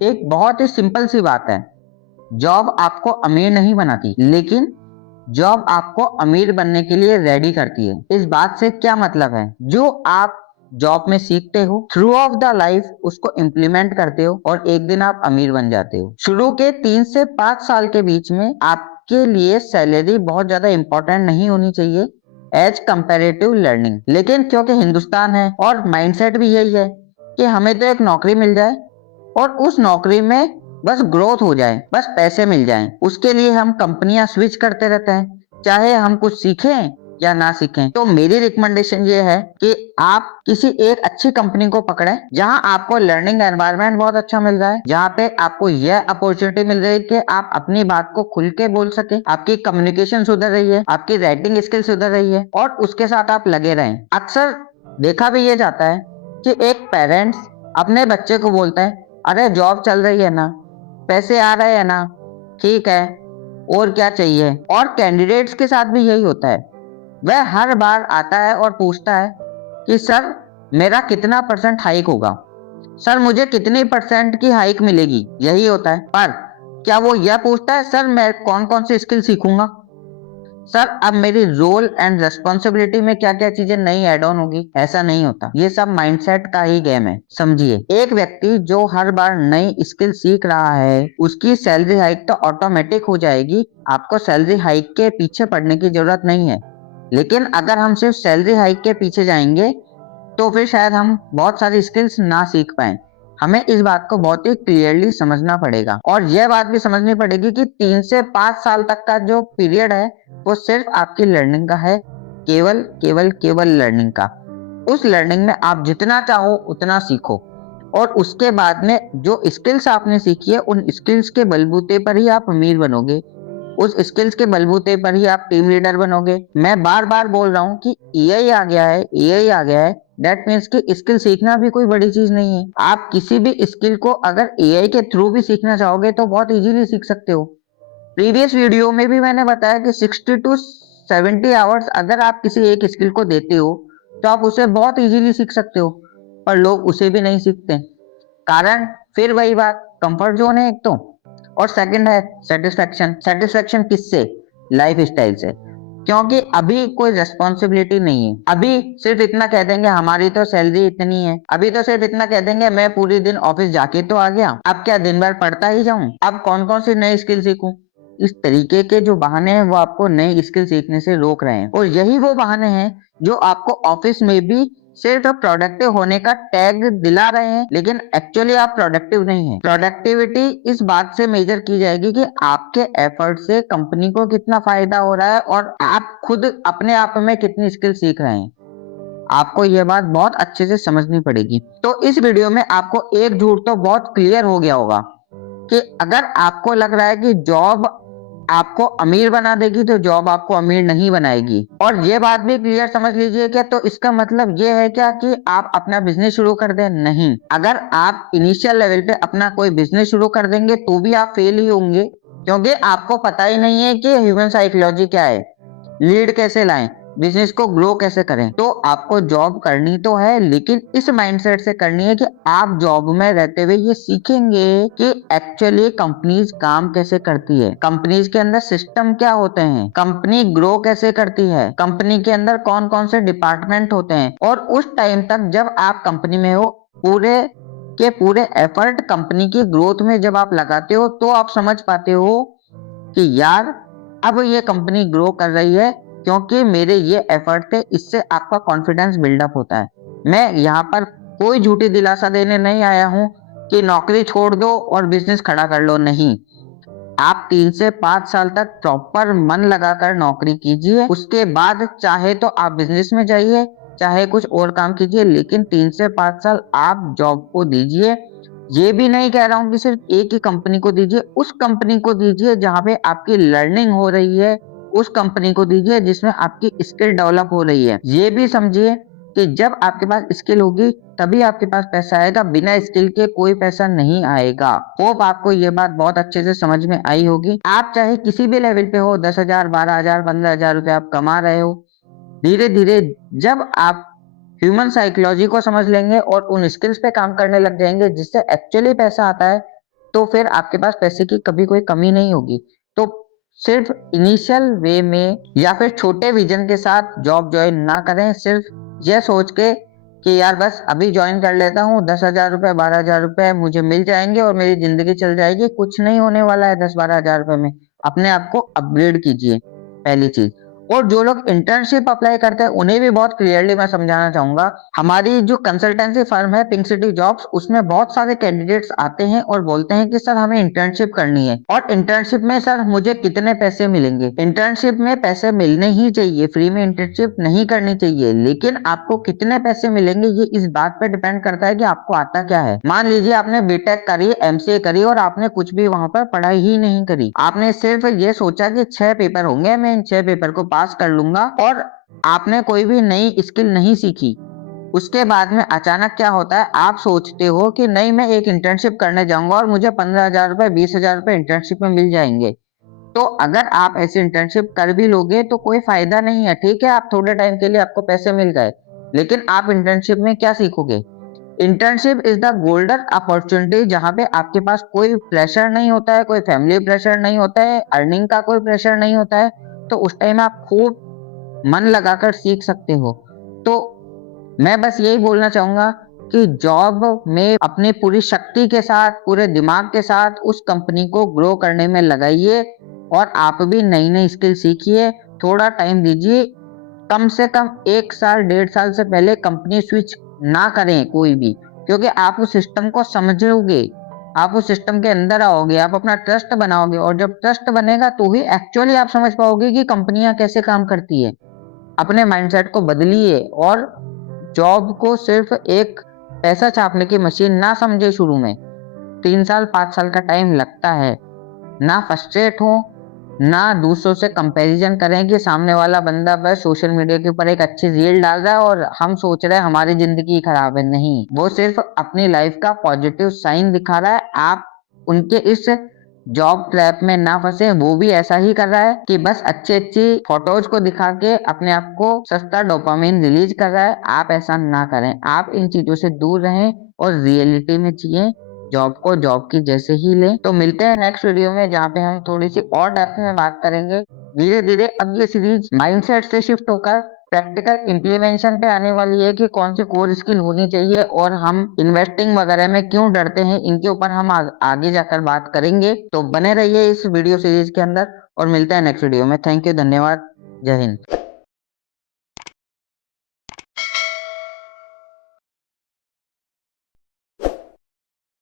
एक बहुत ही सिंपल सी बात है। जॉब आपको अमीर नहीं बनाती, लेकिन जॉब आपको अमीर बनने के लिए रेडी करती है। इस बात से क्या मतलब है? जो आप जॉब में सीखते हो, थ्रू ऑफ द लाइफ उसको इम्प्लीमेंट करते हो और एक दिन आप अमीर बन जाते हो। शुरू के 3 से 5 साल के बीच में आपके लिए सैलरी बहुत ज्यादा इंपॉर्टेंट नहीं होनी चाहिए एज कंपेरेटिव लर्निंग। लेकिन क्योंकि हिंदुस्तान है और माइंडसेट भी यही है कि हमें तो एक नौकरी मिल जाए और उस नौकरी में बस ग्रोथ हो जाए, बस पैसे मिल जाएं। उसके लिए हम कंपनियां स्विच करते रहते हैं, चाहे हम कुछ सीखें या ना सीखें। तो मेरी रिकमेंडेशन ये है कि आप किसी एक अच्छी कंपनी को पकड़ें जहां आपको लर्निंग एनवायरनमेंट बहुत अच्छा मिल रहा है, जहां पे आपको यह अपॉर्चुनिटी मिल रही है कि आप अपनी बात को खुल के बोल सके, आपकी कम्युनिकेशन सुधर रही है, आपकी राइटिंग स्किल सुधर रही है और उसके साथ आप लगे रहें। अक्सर देखा भी ये जाता है कि एक पेरेंट्स अपने बच्चे को बोलता है, अरे जॉब चल रही है ना, पैसे आ रहे हैं ना, ठीक है, और क्या चाहिए। और कैंडिडेट्स के साथ भी यही होता है। वह हर बार आता है और पूछता है कि सर मेरा कितना परसेंट हाइक होगा, सर मुझे कितनी परसेंट की हाइक मिलेगी, यही होता है। पर क्या वो यह पूछता है सर मैं कौन कौन सी स्किल सीखूंगा, सर अब मेरी रोल एंड रेस्पॉन्सिबिलिटी में क्या क्या चीजें नई ऐड ऑन होगी? ऐसा नहीं होता। ये सब माइंडसेट का ही गेम है। समझिए, एक व्यक्ति जो हर बार नई स्किल सीख रहा है उसकी सैलरी हाइक तो ऑटोमेटिक हो जाएगी। आपको सैलरी हाइक के पीछे पड़ने की जरूरत नहीं है। लेकिन अगर हम सिर्फ सैलरी हाइक के पीछे जाएंगे तो फिर शायद हम बहुत सारी स्किल्स ना सीख पाए। हमें इस बात को बहुत ही क्लियरली समझना पड़ेगा और यह बात भी समझनी पड़ेगी कि 3 से 5 साल तक का जो पीरियड है वो सिर्फ आपकी लर्निंग का है। केवल केवल केवल लर्निंग का। उस लर्निंग में आप जितना चाहो उतना सीखो और उसके बाद में जो स्किल्स आपने सीखी है उन स्किल्स के बलबूते पर ही आप अमीर बनोगे। उस स्किल्स के बलबूते पर ही आप टीम लीडर बनोगे। मैं बार बार बोल रहा हूँ कि एआई आ गया है, एआई आ गया है, दैट मीन्स कि स्किल सीखना भी कोई बड़ी चीज नहीं है। आप किसी भी स्किल को अगर एआई के थ्रू भी सीखना चाहोगे तो बहुत इजीली सीख सकते हो। प्रीवियस वीडियो में भी मैंने बताया कि 60 to 70 आवर्स अगर आप किसी एक स्किल को देते हो तो आप उसे बहुत इजीली सीख सकते हो। पर लोग उसे भी नहीं सीखते। कारण फिर वही बात, कंफर्ट जोन है एक तो, और सेकंड है सेटिस्फेक्शन। सेटिस्फेक्शन किससे? लाइफ स्टाइल से। क्योंकि अभी कोई रेस्पॉन्सिबिलिटी नहीं है। अभी सिर्फ इतना कह देंगे हमारी तो सैलरी इतनी है, अभी तो सिर्फ इतना कह देंगे मैं पूरी दिन ऑफिस जाके तो आ गया, अब क्या दिन भर पढ़ता ही जाऊं, अब कौन कौन सी नई स्किल सीखूं। इस तरीके के जो बहाने हैं वो आपको नई स्किल सीखने से रोक रहे हैं और यही वो बहाने हैं जो आपको ऑफिस में भी सिर्फ प्रोडक्टिव होने का टैग दिला रहे हैं, लेकिन एक्चुअली आप प्रोडक्टिव नहीं है। प्रोडक्टिविटी इस बात से मेजर की जाएगी कि आपके एफर्ट से कंपनी को कितना फायदा हो रहा है और आप खुद अपने आप में कितनी स्किल सीख रहे हैं। आपको यह बात बहुत अच्छे से समझनी पड़ेगी। तो इस वीडियो में आपको एक झूठ तो बहुत क्लियर हो गया होगा कि अगर आपको लग रहा है कि जॉब आपको अमीर बना देगी तो जॉब आपको अमीर नहीं बनाएगी। और ये बात भी क्लियर समझ लीजिए क्या, तो इसका मतलब ये है क्या कि आप अपना बिजनेस शुरू कर दें? नहीं। अगर आप इनिशियल लेवल पे अपना कोई बिजनेस शुरू कर देंगे तो भी आप फेल ही होंगे, क्योंकि आपको पता ही नहीं है कि ह्यूमन साइकोलॉजी क्या है, लीड कैसे लाएं, बिजनेस को ग्रो कैसे करें। तो आपको जॉब करनी तो है, लेकिन इस माइंडसेट से करनी है कि आप जॉब में रहते हुए ये सीखेंगे कि एक्चुअली कंपनीज काम कैसे करती है, कंपनीज के अंदर सिस्टम क्या होते हैं, कंपनी ग्रो कैसे करती है, कंपनी के अंदर कौन कौन से डिपार्टमेंट होते हैं। और उस टाइम तक जब आप कंपनी में हो, पूरे के पूरे एफर्ट कंपनी की ग्रोथ में जब आप लगाते हो तो आप समझ पाते हो कि यार अब ये कंपनी ग्रो कर रही है क्योंकि मेरे ये एफर्ट थे। इससे आपका कॉन्फिडेंस बिल्डअप होता है। मैं यहाँ पर कोई झूठी दिलासा देने नहीं आया हूँ कि नौकरी छोड़ दो और बिजनेस खड़ा कर लो, नहीं। आप 3 से 5 साल तक प्रॉपर मन लगाकर नौकरी कीजिए, उसके बाद चाहे तो आप बिजनेस में जाइए, चाहे कुछ और काम कीजिए, लेकिन 3 से 5 साल आप जॉब को दीजिए। ये भी नहीं कह रहा हूं कि सिर्फ एक ही कंपनी को दीजिए, उस कंपनी को दीजिए जहां पे आपकी लर्निंग हो रही है, उस कंपनी को दीजिए जिसमें आपकी स्किल डेवलप हो रही है। ये भी समझिए कि जब आपके पास स्किल होगी तभी आपके पास पैसा आएगा, बिना स्किल के कोई पैसा नहीं आएगा। होप आपको ये बात बहुत अच्छे से समझ में आई होगी। आप चाहे किसी भी लेवल पे हो, 10,000, 12,000, 15,000 रुपए आप कमा रहे हो, धीरे धीरे जब आप ह्यूमन साइकोलॉजी को समझ लेंगे और उन स्किल्स पे काम करने लग जाएंगे जिससे एक्चुअली पैसा आता है, तो फिर आपके पास पैसे की कभी कोई कमी नहीं होगी। तो सिर्फ इनिशियल वे में या फिर छोटे विजन के साथ जॉब ज्वाइन ना करें, सिर्फ ये सोच के कि यार बस अभी ज्वाइन कर लेता हूँ, 10,000 रुपए 12,000 रुपए मुझे मिल जाएंगे और मेरी जिंदगी चल जाएगी। कुछ नहीं होने वाला है 10-12 हज़ार रुपए में। अपने आप को अपग्रेड कीजिए, पहली चीज। और जो लोग इंटर्नशिप अप्लाई करते हैं उन्हें भी बहुत क्लियरली मैं समझाना चाहूंगा। हमारी जो कंसल्टेंसी फर्म है पिंक सिटी जॉब्स, उसमें बहुत सारे कैंडिडेट्स आते हैं और बोलते हैं कि सर हमें इंटर्नशिप करनी है, और इंटर्नशिप में सर मुझे कितने पैसे मिलेंगे। इंटर्नशिप में पैसे मिलने ही चाहिए, फ्री में इंटर्नशिप नहीं करनी चाहिए, लेकिन आपको कितने पैसे मिलेंगे ये इस बात पर डिपेंड करता है कि आपको आता क्या है। मान लीजिए आपने बीटेक करी, एमसीए करी और आपने कुछ भी वहां पर पढ़ाई ही नहीं करी। आपने सिर्फ ये सोचा कि 6 पेपर होंगे, मैं इन 6 पेपर को पास कर लूंगा, और आपने कोई भी नई स्किल नहीं सीखी। उसके बाद में अचानक क्या होता है, आप सोचते हो कि नहीं मैं एक इंटर्नशिप करने जाऊंगा और मुझे 15,000 रुपए 20,000 रुपए इंटर्नशिप में मिल जाएंगे। तो अगर आप ऐसी इंटर्नशिप कर भी लोगे तो कोई फायदा नहीं है। ठीक है, आप थोड़े टाइम के लिए आपको पैसे मिल गए, लेकिन आप इंटर्नशिप में क्या सीखोगे। Internship is the golden opportunity जहां पे आपके पास कोई प्रेशर नहीं होता है, कोई फैमिली प्रेशर नहीं होता है, अर्निंग का कोई प्रेशर नहीं होता है। तो उस टाइम आप खूब मन लगाकर सीख सकते हो। तो मैं बस यही बोलना चाहूंगा कि जॉब में अपनी पूरी शक्ति के साथ, पूरे दिमाग के साथ उस कंपनी को ग्रो करने में लगाइए, और आप भी नई नई स्किल सीखिए। थोड़ा टाइम दीजिए, कम से कम 1 साल 1.5 साल से पहले कंपनी स्विच ना करें कोई भी, क्योंकि आप उस सिस्टम को समझोगे, आप उस सिस्टम के अंदर आओगे, आप अपना ट्रस्ट बनाओगे, और जब ट्रस्ट बनेगा तो ही एक्चुअली आप समझ पाओगे कि कंपनियां कैसे काम करती है। अपने माइंडसेट को बदलिए, और जॉब को सिर्फ एक पैसा छापने की मशीन ना समझे। शुरू में 3 साल 5 साल का टाइम लगता है। ना फ्रस्ट्रेट हो, ना दूसरों से कंपैरिजन करें कि सामने वाला बंदा बस सोशल मीडिया के ऊपर एक अच्छी रील डाल रहा है और हम सोच रहे हैं हमारी जिंदगी खराब है। नहीं, वो सिर्फ अपनी लाइफ का पॉजिटिव साइन दिखा रहा है। आप उनके इस जॉब ट्रैप में ना फंसे। वो भी ऐसा ही कर रहा है कि बस अच्छी अच्छी फोटोज को दिखा के अपने आप को सस्ता डोपामिन रिलीज कर रहा है। आप ऐसा ना करें, आप इन चीजों से दूर रहें और रियलिटी में जिए, जॉब को जॉब की जैसे ही लें। तो मिलते हैं नेक्स्ट वीडियो में, जहाँ पे हम थोड़ी सी और डेप्थ में बात करेंगे। धीरे धीरे अब ये सीरीज माइंडसेट से शिफ्ट होकर प्रैक्टिकल इम्प्लीमेंटेशन पे आने वाली है कि कौन सी कोर स्किल होनी चाहिए और हम इन्वेस्टिंग वगैरह में क्यों डरते हैं, इनके ऊपर हम आगे जाकर बात करेंगे। तो बने रहिए इस वीडियो सीरीज के अंदर, और मिलते हैं नेक्स्ट वीडियो में। थैंक यू, धन्यवाद, जय हिंद।